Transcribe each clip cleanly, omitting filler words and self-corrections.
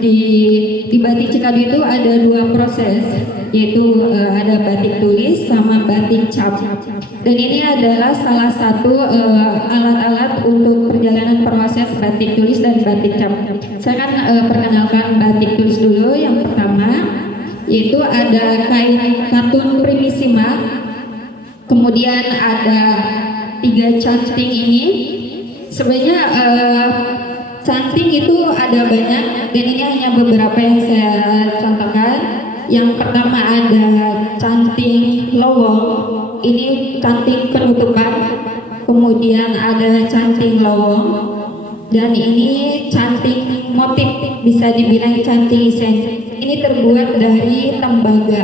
Di batik Cikadu itu ada dua proses, yaitu ada batik tulis sama batik cap. Dan ini adalah salah satu alat-alat untuk perjalanan proses batik tulis dan batik cap. Saya akan perkenalkan batik tulis dulu. Yang pertama yaitu ada kain katun primissima, kemudian ada 3 canting ini. Sebenarnya canting itu ada banyak, dan ini hanya beberapa yang saya contohkan. Yang pertama ada canting lowong, ini canting penutupan. Kemudian ada canting lowong, dan ini canting motif, bisa dibilang canting isen. Ini terbuat dari tembaga,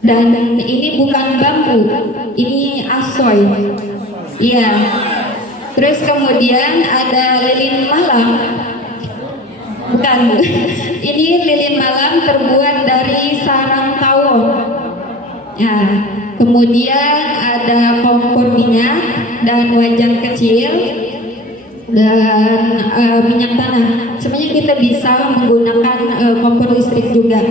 dan ini bukan bambu, ini asoy. Iya. Terus kemudian ada lilin malam, bukan, ini lilin malam terbuat dari sarang tawon. Nah, kemudian ada kompor minyak dan wajan kecil dan minyak tanah. Sebenarnya kita bisa menggunakan kompor listrik juga,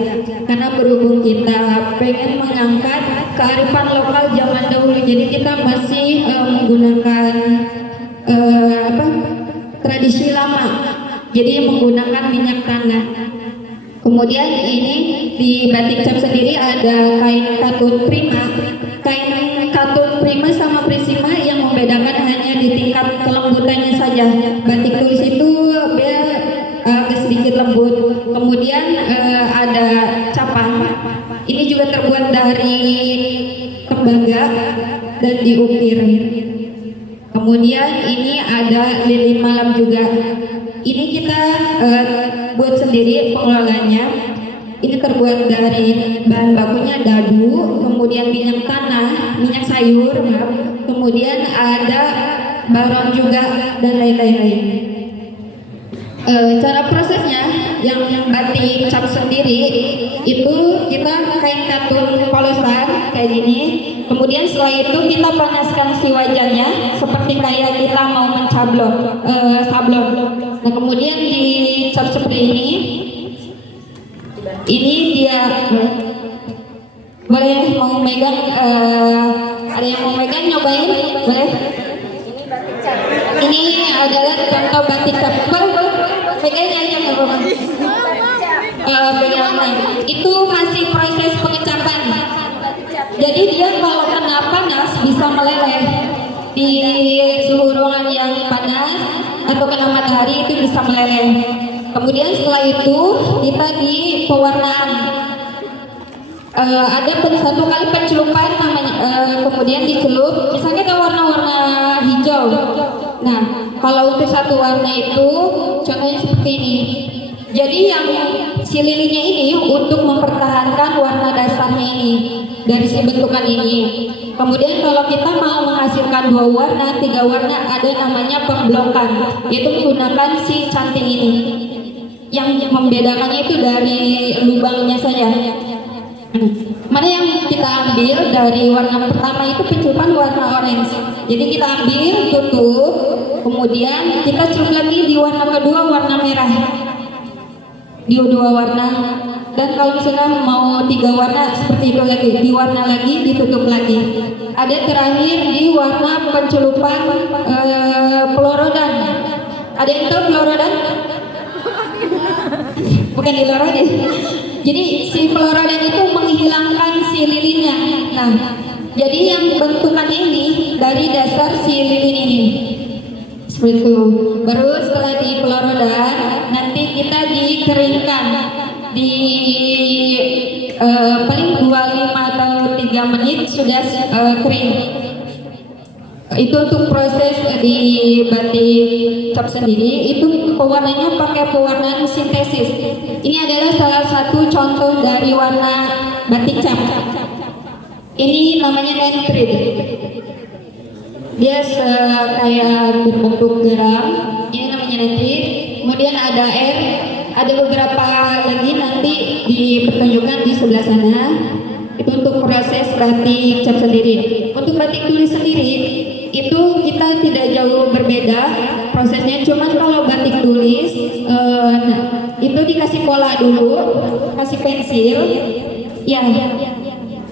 karena berhubung kita pengen mengangkat kearifan lokal zaman dahulu, jadi kita masih menggunakan tradisi lama, jadi menggunakan minyak tanah. Kemudian ini di batik cap sendiri ada kain katun prima. Kain katun prima sama prisma yang membedakan hanya di tingkat kelembutannya saja. Batik tulis itu dia agak sedikit lembut. Kemudian ada capang, ini juga terbuat dari tembaga dan diukir. Kemudian ini ada lilin malam juga. Ini kita buat sendiri pengelolanya. Ini terbuat dari bahan bakunya dadu, kemudian minyak tanah, minyak sayur, kemudian ada baron juga, dan lain-lain. Cara prosesnya, yang batik cap sendiri itu kita kain katun polosan kayak gini. Kemudian setelah itu kita panaskan si wajannya seperti kayak kita mau mencablon sablon. Nah, kemudian dicap seperti ini. Ini dia boleh mau megang, ada yang mau megang, nyobain boleh. Ini adalah contoh batik cap. Pegangnya aja nggak apa-apa. Itu masih proses pengecapan. Jadi dia kalau kena panas bisa meleleh di suhu ruangan yang panas atau kena matahari, itu bisa meleleh. Kemudian setelah itu kita di pewarnaan. Ada satu kali pencelupan namanya, kemudian dicelup. Misalnya kita warna-warna hijau. Nah, kalau untuk satu warna itu contohnya seperti ini. Jadi yang si lilinnya ini untuk mempertahankan warna dasarnya ini dari si bentukan ini. Kemudian kalau kita mau menghasilkan 2 warna, 3 warna, ada namanya pemblokan, yaitu menggunakan si canting ini. Yang membedakannya itu dari lubangnya saja. Mana yang kita ambil dari warna pertama itu pencelupan warna orange. Jadi kita ambil, tutup, kemudian kita celup lagi di warna kedua, warna merah. Di 2 warna. Dan kalau misalnya mau 3 warna seperti itu lagi, di warna lagi, ditutup lagi. Ada terakhir di warna pencelupan pelorodan. Ada yang tahu pelorodan? Bukan di lorodan. Jadi si pelorodan itu menghilangkan si lilinnya. Nah, jadi yang bentukannya ini dari dasar si lilin ini. Seperti itu. Baru setelah di pelorodan, nanti kita dikeringkan di paling 25 atau 3 menit sudah kering. Itu untuk proses di batik cap sendiri. Itu pewarnanya pakai pewarnaan sintesis. Ini adalah salah satu contoh dari warna batik cap. Ini namanya nitrit. Dia kayak berbentuk geram. Ini namanya nitrit. Kemudian ada air. Ada beberapa lagi nanti dipertunjukkan di sebelah sana. Itu untuk proses batik cap sendiri. Untuk batik tulis sendiri itu kita tidak jauh berbeda prosesnya, cuman kalau batik tulis pola dulu, kasih pensil. Ya.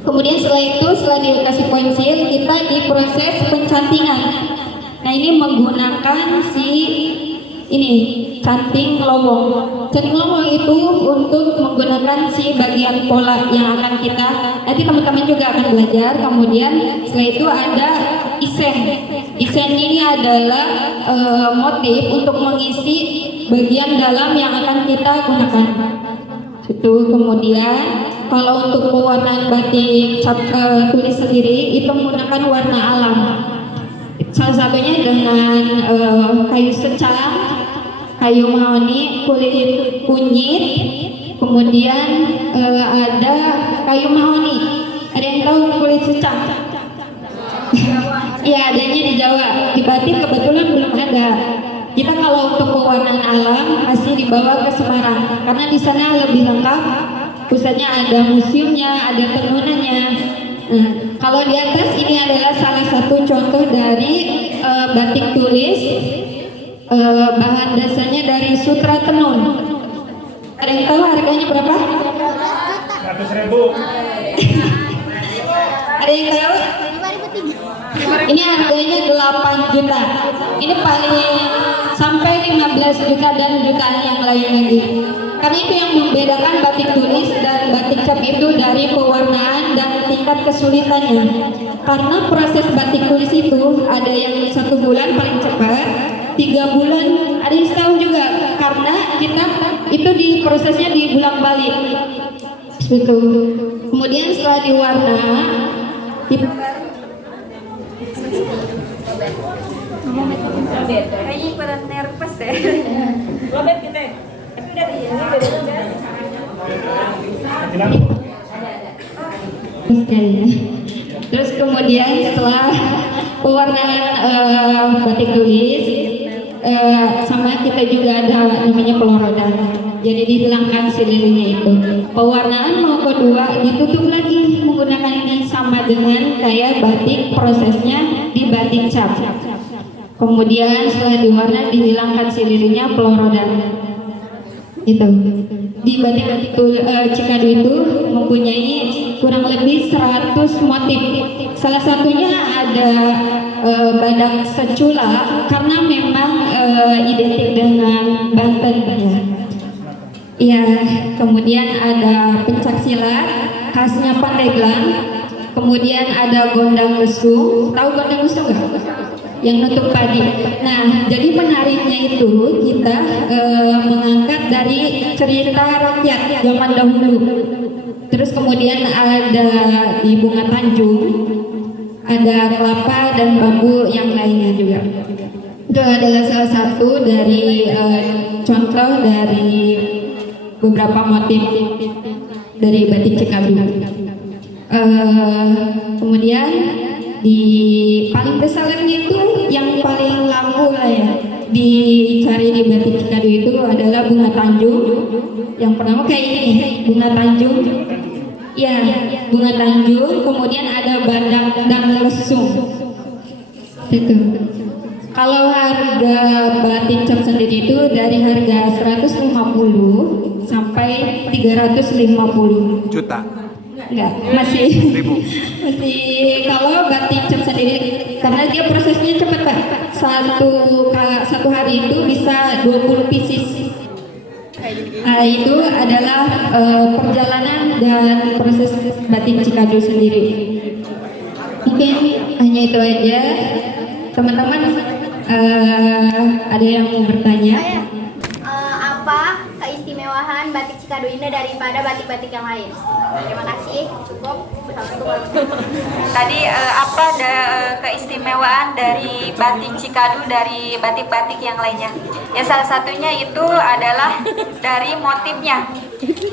Kemudian setelah dikasih pensil, kita diproses pencantingan. Nah, ini menggunakan canting lowong. Canting lowong itu untuk menggunakan bagian pola yang akan kita, nanti teman-teman juga akan belajar. Kemudian setelah itu ada isen. Isen ini adalah motif untuk mengisi bagian dalam yang akan kita gunakan. Itu kemudian kalau untuk pewarnaan batik tulis sendiri itu menggunakan warna alam. Salah satunya dengan kayu secang, kayu mahoni, kulit kunyit, kemudian ada kayu mahoni. Ada yang tahu kulit secang? Iya, adanya di Jawa. Di Batik kebetulan belum ada. Kita kalau untuk pewarnaan alam masih dibawa ke Semarang karena di sana lebih lengkap. Khususnya ada museumnya, ada tenunannya. Nah, kalau di atas ini adalah salah satu contoh dari batik tulis. Bahan dasarnya dari sutra tenun. Ada yang tahu harganya berapa? 100.000. Ada yang tahu? Ini harganya 8 juta. Ini paling sampai 15 juta dan jutaan yang lain lagi. Karena itu yang membedakan batik tulis dan batik cap itu dari pewarnaan dan tingkat kesulitannya. Karena proses batik tulis itu ada yang 1 bulan paling cepat, 3 bulan, ada yang setahun juga. Karena kita itu prosesnya diulang balik. Itu. Kemudian setelah diwarna, kita kayaknya ikutan nervous deh. Lobet kita. Tapi udah Terus kemudian setelah pewarnaan batik tulis, sama kita juga ada namanya pelorodan. Jadi dihilangkan si lilinnya itu. Pewarnaan mau kedua ditutup lagi menggunakan ini sama dengan kayak batik prosesnya di batik cap. Kemudian setelah diwarna dihilangkan si lilinnya pelorodan. Itu di batik Cikadu itu mempunyai kurang lebih 100 motif. Salah satunya ada badak secula karena memang identik dengan Banten ya. Ya, kemudian ada pencak silat khasnya Pandeglang. Kemudian ada gondang lesung. Tahu gondang lesung nggak? Yang nutup padi. Nah, jadi menariknya itu kita mengangkat dari cerita rakyat zaman dahulu. Terus kemudian ada di bunga Tanjung, ada kelapa dan bambu yang lainnya juga. Itu adalah salah satu dari contoh dari beberapa motif dari batik Cikadu. Kemudian di paling bestsellernya itu yang paling laku lah ya dicari di batik Cikadu itu adalah bunga Tanjung. Yang pertama kayak ini bunga Tanjung. Ya, bunga Tanjung. Kemudian ada badak dan lesung. Itu. Kalau harga batik cap sendiri itu dari harga 150 sampai 350 juta. Enggak, masih kalau batik cap sendiri karena dia prosesnya cepat Pak. Satu hari itu bisa 20 pieces. Itu adalah perjalanan dan proses batik Cikadu sendiri. Mungkin hanya itu aja. Teman-teman ada yang mau bertanya? Apa keistimewaan batik Cikadu ini daripada batik-batik yang lain? Terima kasih. Cukup. Tadi apa keistimewaan dari batik Cikadu dari batik-batik yang lainnya? Ya salah satunya itu adalah dari motifnya.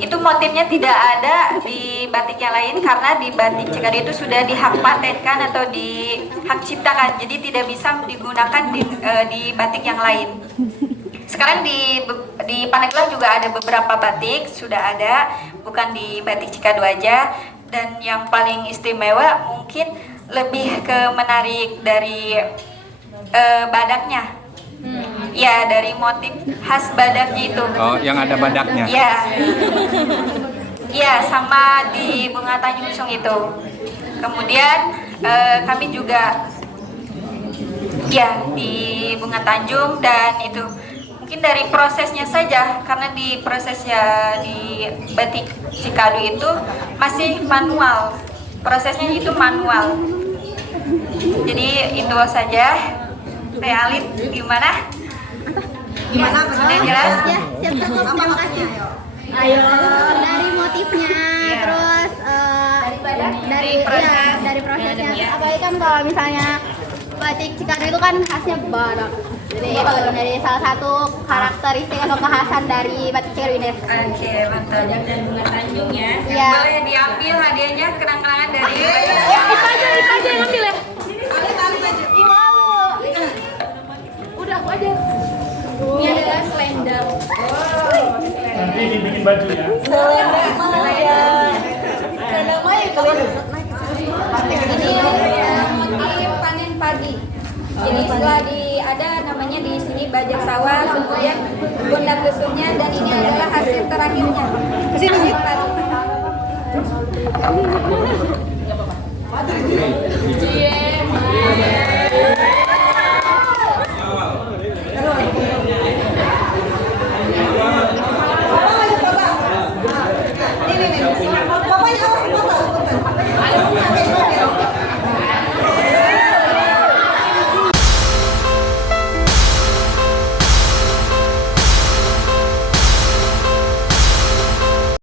Itu motifnya tidak ada di batik yang lain karena di batik Cikadu itu sudah dihak patenkan atau dihak ciptakan. Jadi tidak bisa digunakan di batik yang lain. Sekarang di Pandeglang juga ada beberapa batik sudah ada, bukan di batik Cikadu aja. Dan yang paling istimewa mungkin lebih ke menarik dari badaknya. Ya, dari motif khas Badaknya itu. Oh, yang ada badaknya. Ya, ya sama di Bunga Tanjung Lesung itu. Kemudian kami juga ya di Bunga Tanjung, dan itu mungkin dari prosesnya saja, karena di prosesnya di batik Cikadu itu masih manual, prosesnya itu manual. Jadi itu saja. Teh Alit, gimana? Sudah jelas? Ya, siap cukup. Terima kasih. Ayo. Dari motifnya, terus dari proses. dari prosesnya. Apalagi kan kalau misalnya batik Cikadu itu kan khasnya badak. Jadi itu dari salah satu karakteristik atau kekhasan dari batik Cikadu ini. Oke, mantap. Dan Bunga Tanjung ya. Iya. Boleh diambil hadiahnya, kenang-kenangan dari Ipa aja yang ambil ya. Udah aku aja. Ini adalah selendang. Nanti dibikin baju ya. Ini motif panen padi. Jadi setelah ada namanya di sini bajak sawah, kemudian bunda kesunya, dan ini adalah hasil terakhirnya. Panen padi.